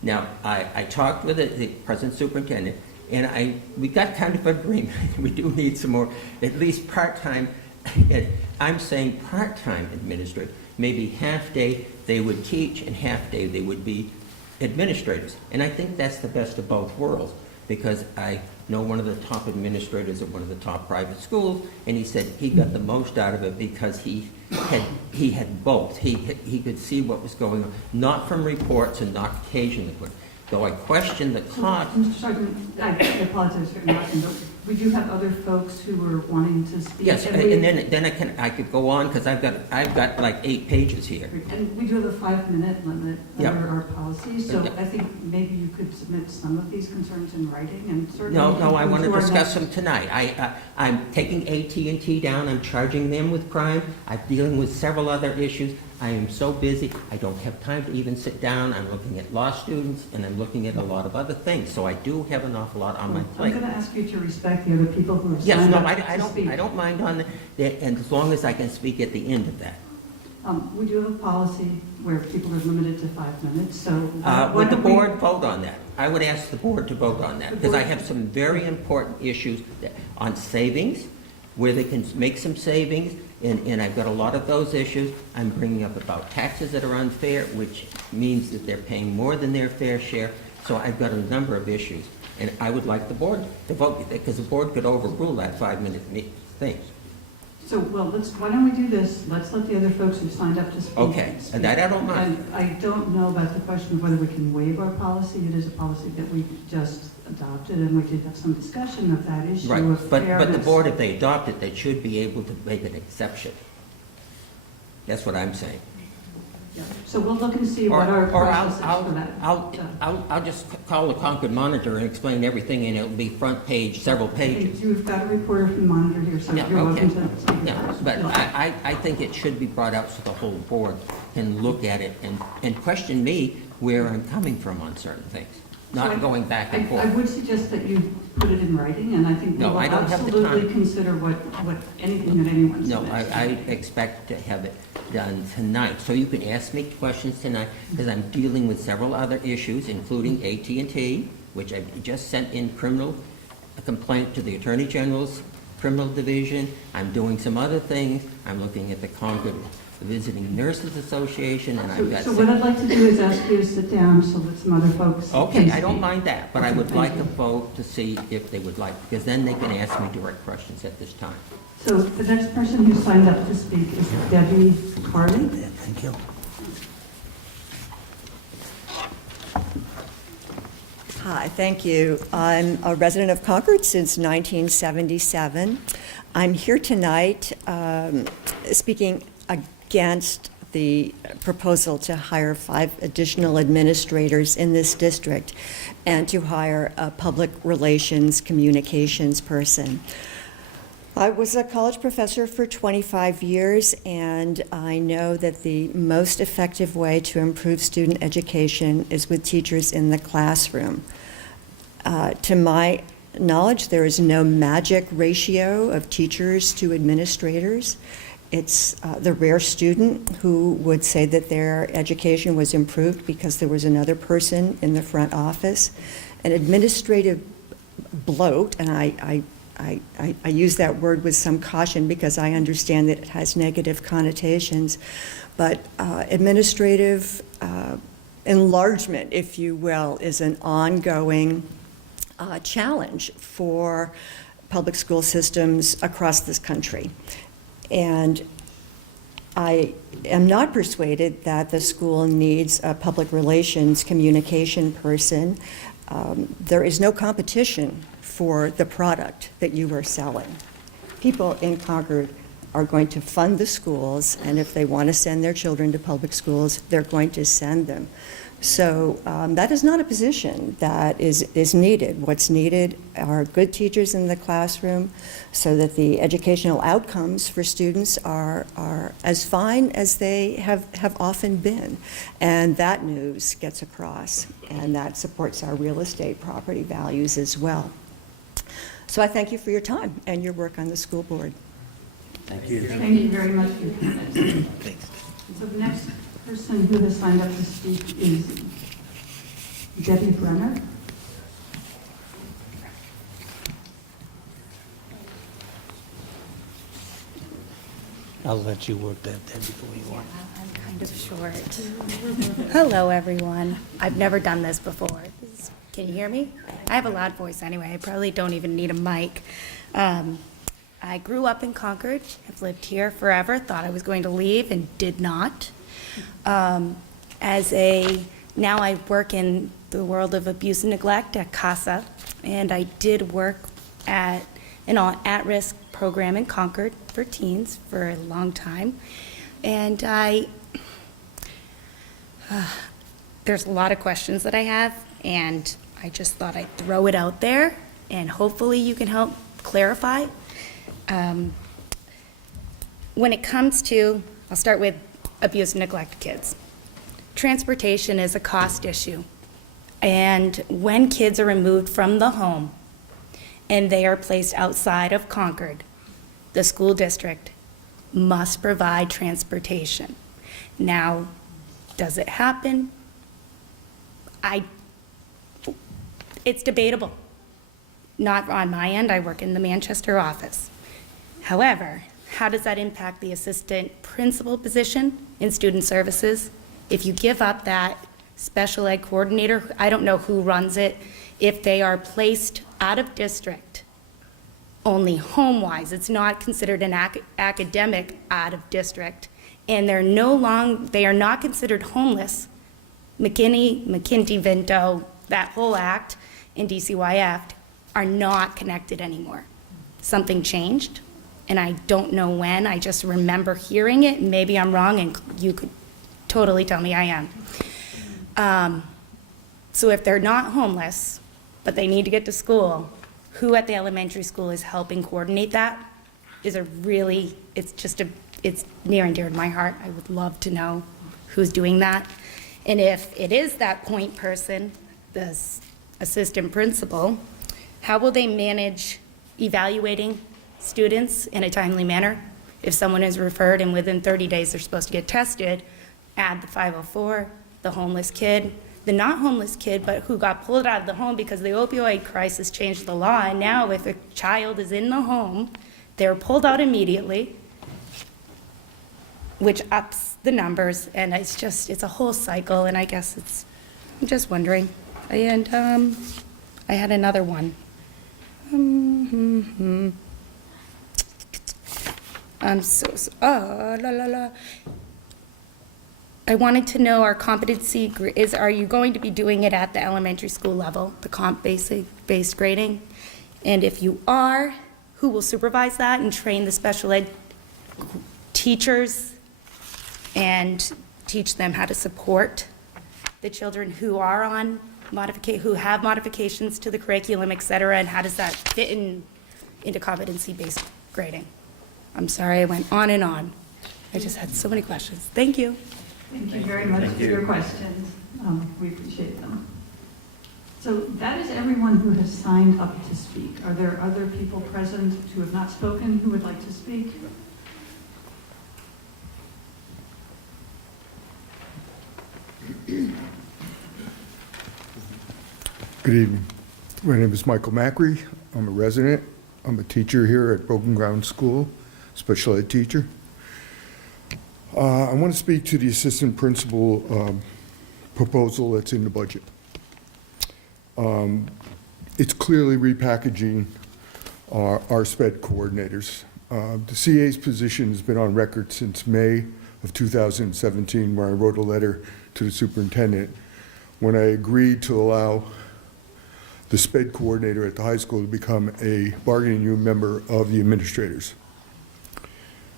Now, I talked with the present superintendent, And we got kind of agreement. We do need some more, at least part-time, I'm saying part-time administrators. Maybe half-day they would teach and half-day they would be administrators. And I think that's the best of both worlds, because I know one of the top administrators at one of the top private schools, and he said he got the most out of it because he had both. He could see what was going on, not from reports and not occasionally. Though I question the cost. Mr. Sargent, I apologize for interrupting, but we do have other folks who are wanting to speak. Yes, and then I could go on, because I've got like 8 pages here. And we do have a 5-minute limit Yep. under our policy, so Yep. I think maybe you could submit some of these concerns in writing, and certainly. No, I want to our discuss next- them tonight. I'm taking AT&T down, I'm charging them with crime, I'm dealing with several other issues. I am so busy, I don't have time to even sit down. I'm looking at law students, and I'm looking at a lot of other things, so I do have an awful lot on my I'm plate. going to ask you to respect the other people who have Yes, signed no, up I to speak. don't mind on that, and as long as I can speak at the end of that. We do have a policy where people are limited to 5 minutes, so. why Would the don't we- board vote on that? I would ask the board to vote on that, because I have some very important issues on savings, where they can make some savings, and I've got a lot of those issues. I'm bringing up about taxes that are unfair, which means that they're paying more than their fair share. So I've got a number of issues, and I would like the board to vote, because the board could overrule that 5-minute thing. So, well, why don't we do this? Let's let the other folks who signed up to speak. Okay, speak. and that I don't mind. And I don't know about the question of whether we can waive our policy. It is a policy that we just adopted, and we did have some discussion of that issue Right, of but the fairness. board, if they adopt it, they should be able to make an exception. That's what I'm saying. Yeah. So we'll look and see what our process is for that. I'll just call the Concord Monitor and explain everything, and it'll be front page, several pages. You've got a reporter from the Monitor here, so Yeah, you're okay. welcome to speak. Yeah, but I think it should be brought out so the whole board can look at it and question me where I'm coming from on certain things, not going back and I forth. would suggest that you put it in writing, and I think we No, will I don't have the absolutely time. consider anything that anyone No, submits. I expect to have it done tonight. So you can ask me questions tonight, because I'm dealing with several other issues, including AT&T, which I just sent in a complaint to the Attorney General's Criminal Division. I'm doing some other things. I'm looking at the Concord Visiting Nurses Association, and I've got... So what I'd like to do is ask you to sit down so that some other folks can Okay, I don't speak. mind that, but I would Thank like you. a vote to see if they would like, because then they can ask me direct questions at this time. So the next person who signed up to speak is Debbie Carley. Thank you. Hi, thank you. I'm a resident of Concord since 1977. I'm here tonight speaking against the proposal to hire 5 additional administrators in this district and to hire a public relations communications person. I was a college professor for 25 years, and I know that the most effective way to improve student education is with teachers in the classroom. To my knowledge, there is no magic ratio of teachers to administrators. It's the rare student who would say that their education was improved because there was another person in the front office. An administrative bloat, and I use that word with some caution because I understand that it has negative connotations, but administrative enlargement, if you will, is an ongoing challenge for public school systems across this country. And I am not persuaded that the school needs a public relations communication person. There is no competition for the product that you are selling. People in Concord are going to fund the schools, and if they want to send their children to public schools, they're going to send them. So that is not a position that is needed. What's needed are good teachers in the classroom so that the educational outcomes for students are as fine as they have often been. And that news gets across, and that supports our real estate property values as well. So I thank you for your time and your work on the school board. Thank you. Thank you very much for your comments. Thanks. So the next person who has signed up to speak is Debbie Brenner. I'll let you work that then before you want. I'm kind of short. Hello, everyone. I've never done this before. Can you hear me? I have a loud voice anyway. I probably don't even need a mic. I grew up in Concord. I've lived here forever. Thought I was going to leave and did not. Now I work in the world of abuse and neglect at CASA, and I did work at an at-risk program in Concord for teens for a long time. And there's a lot of questions that I have, and I just thought I'd throw it out there, and hopefully you can help clarify. When it comes to, I'll start with abuse and neglect kids. Transportation is a cost issue. And when kids are removed from the home and they are placed outside of Concord, the school district must provide transportation. Now, does it happen? It's debatable. Not on my end, I work in the Manchester office. However, how does that impact the assistant principal position in student services? If you give up that special ed coordinator, I don't know who runs it, if they are placed out of district, only home-wise, it's not considered an academic out of district, and they are not considered homeless. McKinney, Vento, that whole act, and DCYF are not connected anymore. Something changed, and I don't know when. I just remember hearing it. Maybe I'm wrong, and you could totally tell me I am. So if they're not homeless, but they need to get to school, who at the elementary school is helping coordinate that it's near and dear to my heart. I would love to know who's doing that. And if it is that point person, the assistant principal, how will they manage evaluating students in a timely manner? If someone is referred and within 30 days they're supposed to get tested, add the 504, the homeless kid, the not homeless kid, but who got pulled out of the home because the opioid crisis changed the law, and now if a child is in the home, they're pulled out immediately, which ups the numbers, and it's a whole cycle, and I guess I'm just wondering. And I had another one. I wanted to know our competency are you going to be doing it at the elementary school level, the comp-based grading? And if you are, who will supervise that and train the special ed teachers and teach them how to support the children who are on who have modifications to the curriculum, et cetera, and how does that fit into competency-based grading? I'm sorry, I went on and on. I just had so many questions. Thank you. Thank you very much for your questions. We appreciate them. So that is everyone who has signed up to speak. Are there other people present who have not spoken who would like to speak? Good evening. My name is Michael Macri. I'm a resident. I'm a teacher here at Broken Ground School, special ed teacher. I want to speak to the assistant principal proposal that's in the budget. It's clearly repackaging our SPED coordinators. The CA's position has been on record since May of 2017, where I wrote a letter to the superintendent when I agreed to allow the SPED coordinator at the high school to become a bargaining unit member of the administrators.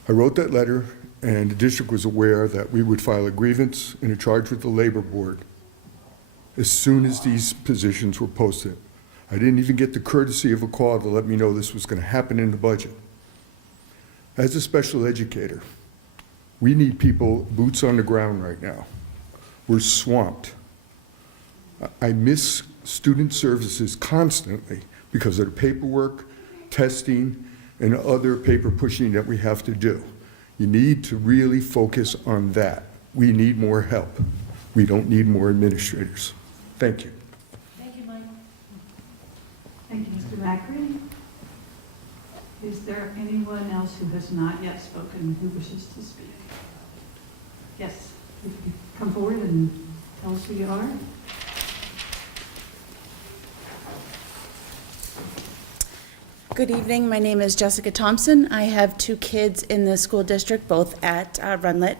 I wrote that letter, and the district was aware that we would file a grievance and a charge with the labor board as soon as these positions were posted. I didn't even get the courtesy of a call to let me know this was going to happen in the budget. As a special educator, we need people boots on the ground right now. We're swamped. I miss student services constantly because of the paperwork, testing, and other paper pushing that we have to do. You need to really focus on that. We need more help. We don't need more administrators. Thank you. Thank you, Mike. Thank you, Mr. Macri. Is there anyone else who has not yet spoken who wishes to speak? Yes, if you come forward and tell us who you are. Good evening. My name is Jessica Thompson. I have 2 kids in the school district, both at Runlet.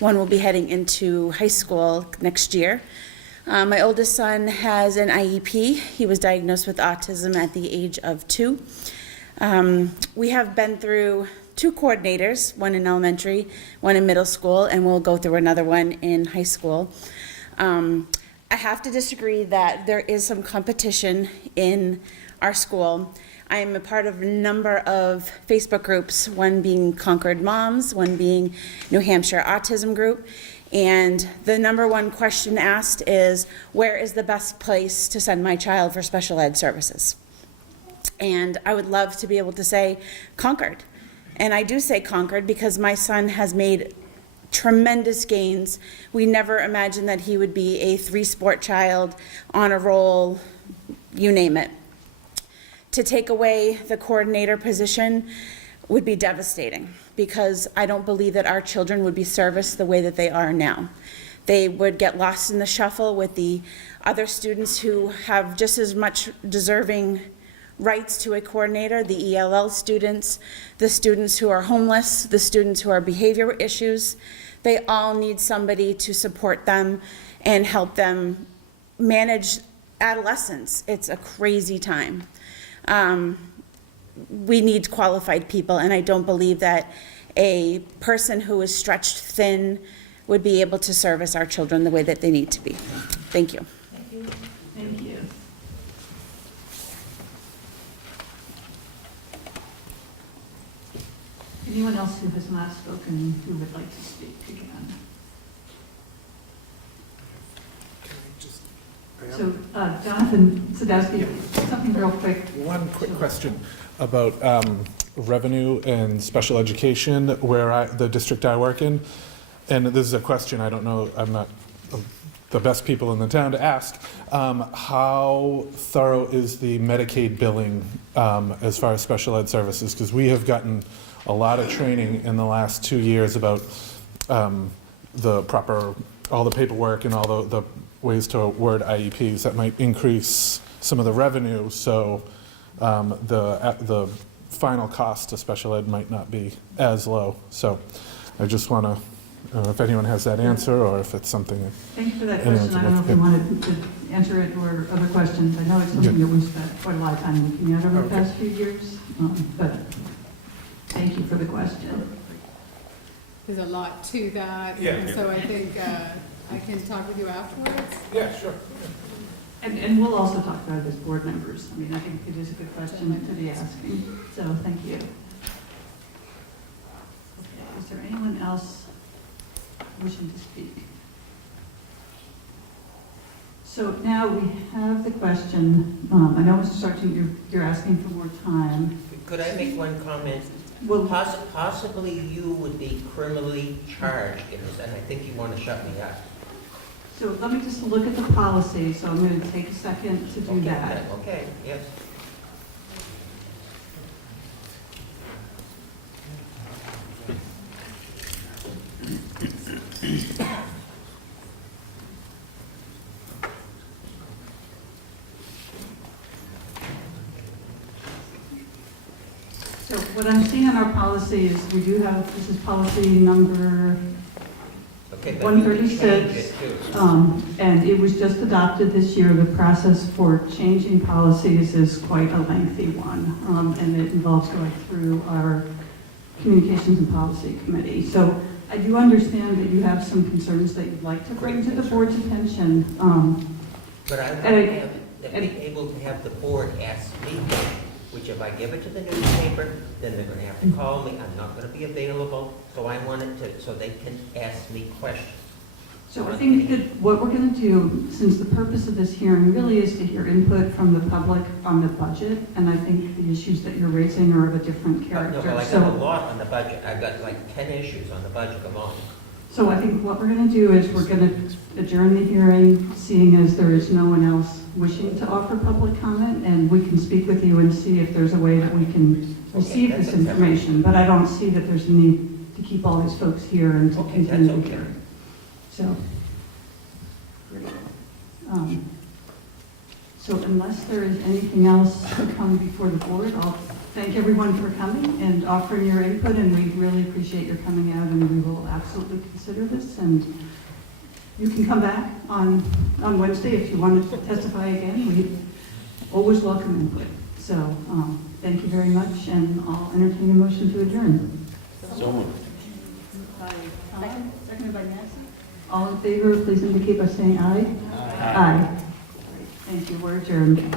One will be heading into high school next year. My oldest son has an IEP. He was diagnosed with autism at the age of 2. We have been through 2 coordinators, one in elementary, one in middle school, and we'll go through another one in high school. I have to disagree that there is some competition in our school. I am a part of a number of Facebook groups, one being Concord Moms, one being New Hampshire Autism Group, and the number one question asked is, where is the best place to send my child for special ed services? And I would love to be able to say Concord. And I do say Concord because my son has made tremendous gains. We never imagined that he would be a 3-sport child, on a roll, you name it. To take away the coordinator position would be devastating because I don't believe that our children would be serviced the way that they are now. They would get lost in the shuffle with the other students who have just as much deserving rights to a coordinator, the ELL students, the students who are homeless, the students who are behavior issues. They all need somebody to support them and help them manage adolescence. It's a crazy time. We need qualified people, and I don't believe that a person who is stretched thin would be able to service our children the way that they need to be. Thank you. Thank you. Thank you. Anyone else who has not spoken who would like to speak again? So, Jonathan Sadowski, something real quick. One quick question about revenue and special education, where the district I work in, and this is a question I don't know, I'm not the best people in the town to ask. How thorough is the Medicaid billing as far as special ed services? Because we have gotten a lot of training in the last 2 years about the proper, all the paperwork and all the ways to word IEPs that might increase some of the revenue, so the final cost to special ed might not be as low. So I just want to, I don't know if anyone has that answer or if it's something that... Thank you for that question. I don't know if you wanted to answer it or other questions. I know it's something that we've spent quite a lot of time looking at over the past few years, but thank you for the question. There's a lot to that, and so I think I can talk with you afterwards. Yeah, sure. And we'll also talk about it as board members. I mean, I think it is a good question to be asking, so thank you. Okay, is there anyone else wishing to speak? So now we have the question, I know Mr. Sargent, you're asking for more time. Could I make one comment? Well, possibly you would be criminally charged in this, and I think you want to shut me up. So let me just look at the policy, so I'm going to take a second to do that. Okay, yes. So what I'm seeing on our policy is we do have, this is policy number 136, and it was just adopted this year. The process for changing policies is quite a lengthy one, and it involves going through our Communications and Policy Committee. So I do understand that you have some concerns that you'd like to bring to the board's attention. But I want to be able to have the board ask me, which if I give it to the newspaper, then they're going to have to call me. I'm not going to be available, so I want it to, so they can ask me questions. So I think that what we're going to do, since the purpose of this hearing really is to hear input from the public on the budget, and I think the issues that you're raising are of a different character. No, well, I got a lot on the budget. I've got like 10 issues on the budget alone. So I think what we're going to do is we're going to adjourn the hearing, seeing as there is no one else wishing to offer public comment, and we can speak with you and see if there's a way that we can receive this information. But I don't see that there's a need to keep all these folks here and to continue the hearing. So, so unless there is anything else to come before the board, I'll thank everyone for coming and offering your input, and we really appreciate your coming out, and we will absolutely consider this. And you can come back on Wednesday if you want to testify again. We always welcome input. So thank you very much, and I'll entertain a motion to adjourn. So moved. Seconded by Nancy. All in favor, please indicate by saying aye. Aye. Thank you. We're adjourned.